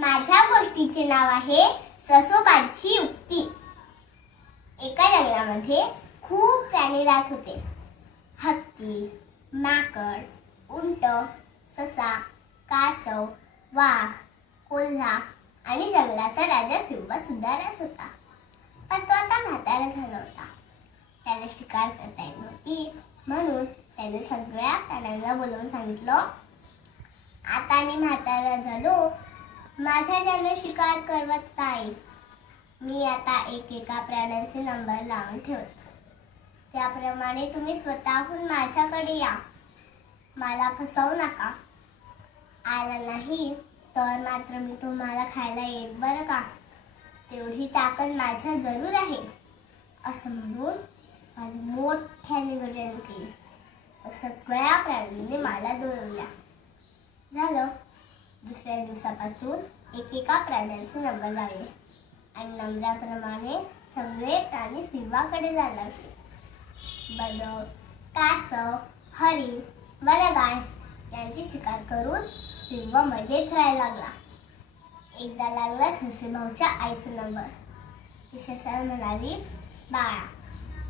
माझ्या गोष्टीचे नाव आहे ससोबाची युक्ती एका जंगलामध्ये खूप प्राणी राहत होते. हत्ती माकड उंट ससा कासव वाघ कोल्हा आणि जंगलाचा राजा सिंह सुद्धा राहत होता. पण तो आता म्हातारा झाला होता. त्याला शिकार करता येत नव्हती. म्हणून त्याने सगळ्या प्राण्यांना बोलवून सांगितलं आता मी म्हातारा झालो माझ्या जन्म शिकार करवत नाही. मी आता एकेका प्राण्यांचे नंबर लावून ठेवतो. त्याप्रमाणे तुम्ही स्वतःहून माझ्याकडे या. मला फसवू नका. आला नाही तर मात्र मी तुम्हाला खायला येईल बरं का? तेवढी ताकद माझ्या जरूर आहे. असं म्हणून आणि मोठ्याने गर्जन केली. सगळ्या प्राणीने मला दोरवल्या झालं. दुसऱ्या दिवसापासून एकेका प्राण्यांचे नंबर लागले आणि नंबराप्रमाणे सगळे प्राणी सिंहाकडे जायला लागले. बदक कासव हरिण बलगाय यांची शिकार करून सिंह मजेत राहायला लागला. एकदा लागला ससेभाऊच्या आईचा नंबर. ती शशाला म्हणाली बाळा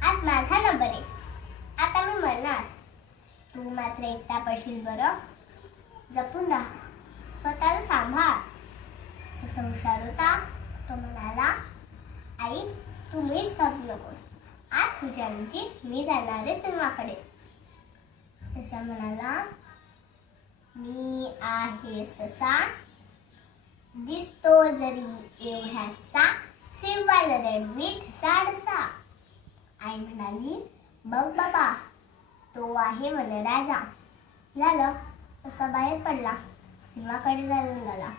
आज माझा नंबर आहे. आता मी म्हणणार तू मात्र एकटा पडशील बरं. जपून राहा. स्वतःला सांभाळ. ससा हुशार होता तो म्हणाला आई तुम्हीच घाबरू नकोस. आज तुझ्या मी जाणार आहे सिंहाकडे. ससा म्हणाला मी आहे ससा. दिसतो जरी एवढ्याचा सिंहाला रडवीत साडसा. आई म्हणाली बघ बाबा तो आहे वनराजा. झालं. तसा बाहेर पडला. सिंहाकडे जायला निघाला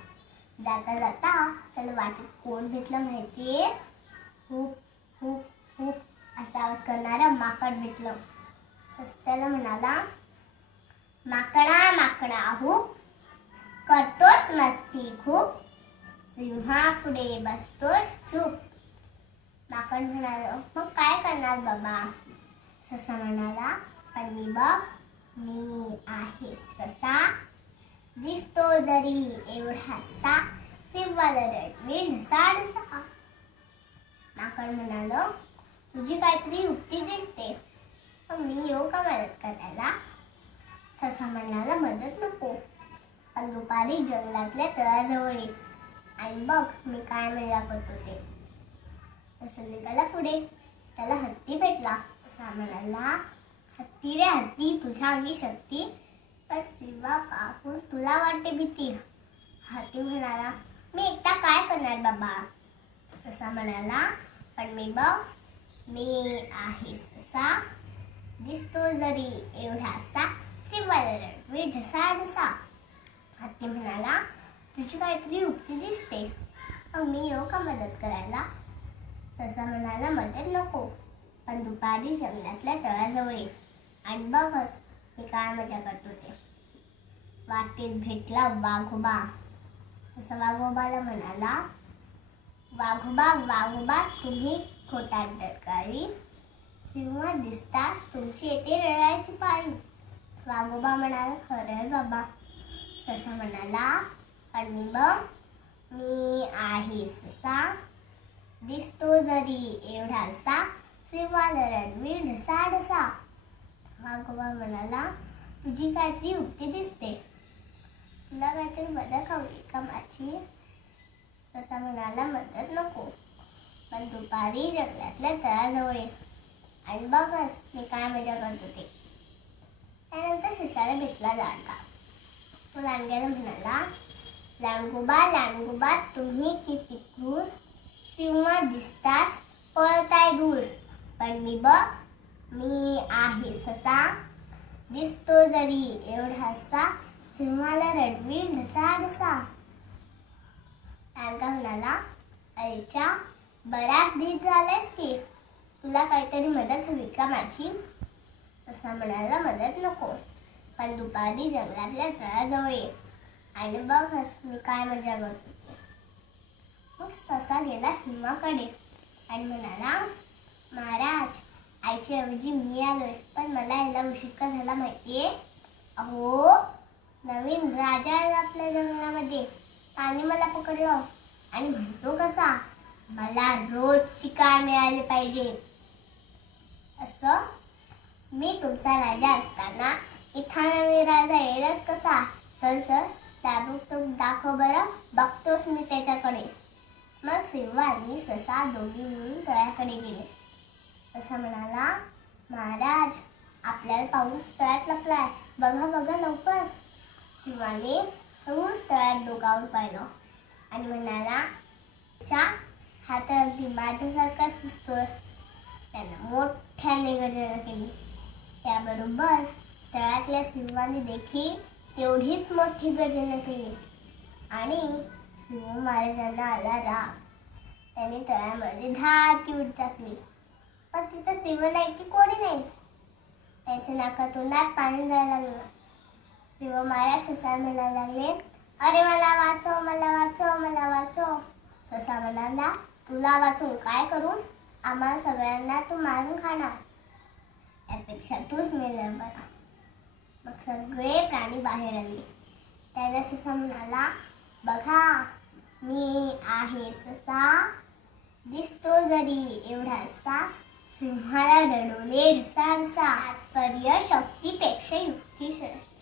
जाता जाता त्याला वाटेत कोण भेटलं माहितीये खूप खूप खूप असा आवाज करणारं माकड भेटलं. तस त्याला म्हणाला माकडा माकडा हो करतोस मस्ती खूप सिंहा पुढे बसतोस चूप. माकड म्हणाल मग काय करणार बाबा? ससा म्हणाला पण मी बघ मी आहे ससा. दिसतो जरी एवढासा सिंहाला रडवी ढसाडसा माकड म्हणाल तुझी काहीतरी युक्ती दिसते. पण मी येऊ का मदत करायला ससा म्हणाला मदत नको. पण दुपारी जंगलातल्या तळाजवळ. येत आणि बघ मी काय मिळा करतो ते. तसं निघाला पुढे. त्याला हत्ती भेटला. असा म्हणाला हत्ती रे हत्ती तुझ्या अंगी शक्ती पण शिवा पाहून तुला वाटते भीती? हाती म्हणाला मी एकटा काय करणार बाबा? ससा म्हणाला पण मी बघ मी आहे ससा. दिसतो जरी एवढासा सिंवाला मी ढसा ढसा हाती म्हणाला तुझी काहीतरी युक्ती दिसते. मग मी येऊ का मदत करायला? ससा म्हणाला मदत नको. पण दुपारी जंगलातल्या तळाजवळ आणि बघच मी काय मजा करत होते? वाटेत भेटला वाघोबा. तसा वाघोबाला म्हणाला वाघोबा वाघोबा तुम्ही खोटा डरकारी सिंह दिसताच तुमची येते रडायची पाळी. वाघोबा म्हणाला खरं आहे बाबा. ससा म्हणाला आणि मग मी आहे ससा. दिसतो जरी एवढासा सिंहाला रणवीर ढसा ढसा वाघोबा म्हणाला तुझी काहीतरी युक्ती दिसते. तुला काहीतरी मदत हवी का माझी? ससा म्हणाला मदत नको. पण दुपारी जंगलातल्या तळाजवळ ये आणि बघच मी काय मजा करतो ते. त्यानंतर शिशाला भेटला लांडगा तो लांडग्याला म्हणाला लांडगोबा लांडगोबा तुम्ही किती क्रूर सिंह दिसतास पळताय दूर. पण मी बघ मी आहे ससा. दिसतो जरी एवढासा सिंहाला रडवी ढसा ढसा तारका म्हणाला अरेच्या बराच धीर झालायस की. तुला काहीतरी मदत हवी का माझी? ससा म्हणाला मदत नको. पण दुपारी जंगलातल्या तळाजवळ ये आणि बघच मी काय मजा करतो मग ससा गेला सिंहाकडे आणि म्हणाला महाराज आईच्या ऐवजी मी आलोय. पण मला यायला उशीर का झाला माहितीये? अहो नवीन राजा आला आपल्या जंगलामध्ये. त्याने मला पकडलं. आणि म्हणतो कसा मला रोज शिकार मिळाले पाहिजे. असं मी तुमचा राजा असताना इथं नवीन राजा येईलच कसा? चल चल ताबडतोब दाखव बरं. बघतोस मी त्याच्याकडे. मग सिंह आणि ससा दोघी मिळून तळ्याकडे गेले. असा म्हणाला महाराज आपल्याला पाहून तळ्यात लपलाय. बघा बघा लवकर. शिवाने हळूच तळ्यात डोकावून पाहिलं आणि म्हणाला चा हा तर अगदी माझ्यासारखाच दिसतोय. त्यानं मोठ्याने गर्जना केली. त्याबरोबर तळ्यातल्या सिंहाने देखील तेवढीच मोठी गर्जना केली. आणि सिंह महाराजांना आला राग. त्याने तळ्यामध्ये धाडकी उड टाकली. पण तिथं सिंह नाही की कोणी नाही. त्याच्या नाकातोंडात पाणी जायला लागलं. शिव महाराज ससा म्हणायला लागले अरे मला वाचव मला वाचव मला वाचव. ससा म्हणाला तुला वाचून काय करू? आम्हाला सगळ्यांना तू मारून खाणार. त्यापेक्षा तूच मेलं बरा मग सगळे प्राणी बाहेर आले. त्याला ससा म्हणाला बघा मी आहे ससा. दिसतो जरी एवढासा सिंहाला दडवले ढसा ढसा तात्पर्य शक्तीपेक्षा युक्ती श्रेष्ठ